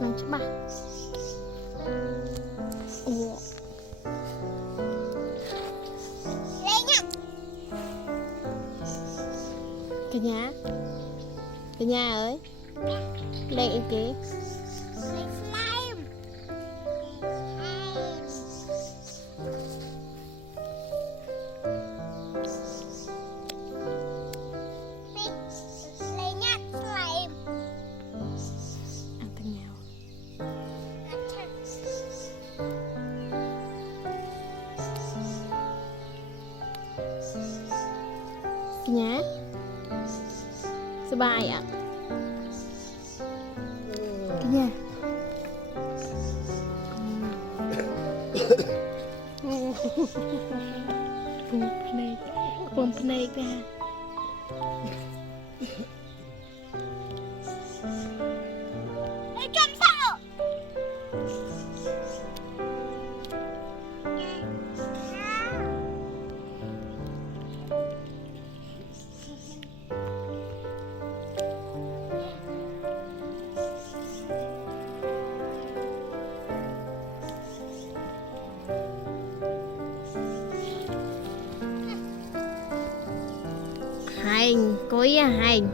Làm cho bà. Ủa. Cả nhà ơi. Lên ý kì. Nhá sơ bài ạ nha bông phê ra hành cối hành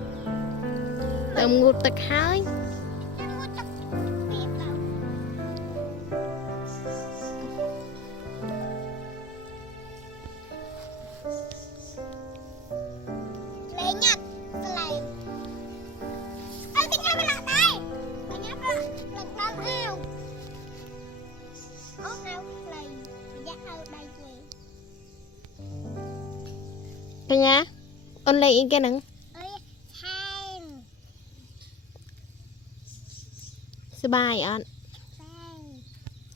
tầm ngụt tật hơi cả nhà ôn lại ý cái nắngสบายอ่ะ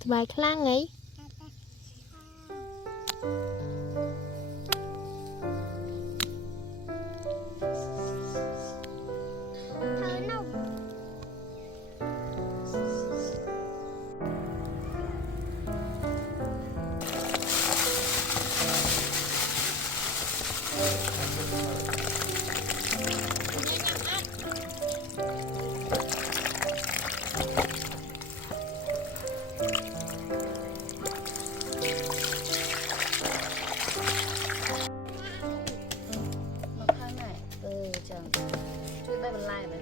สบายคลั่งไงช่วยได้เป็นลายเลย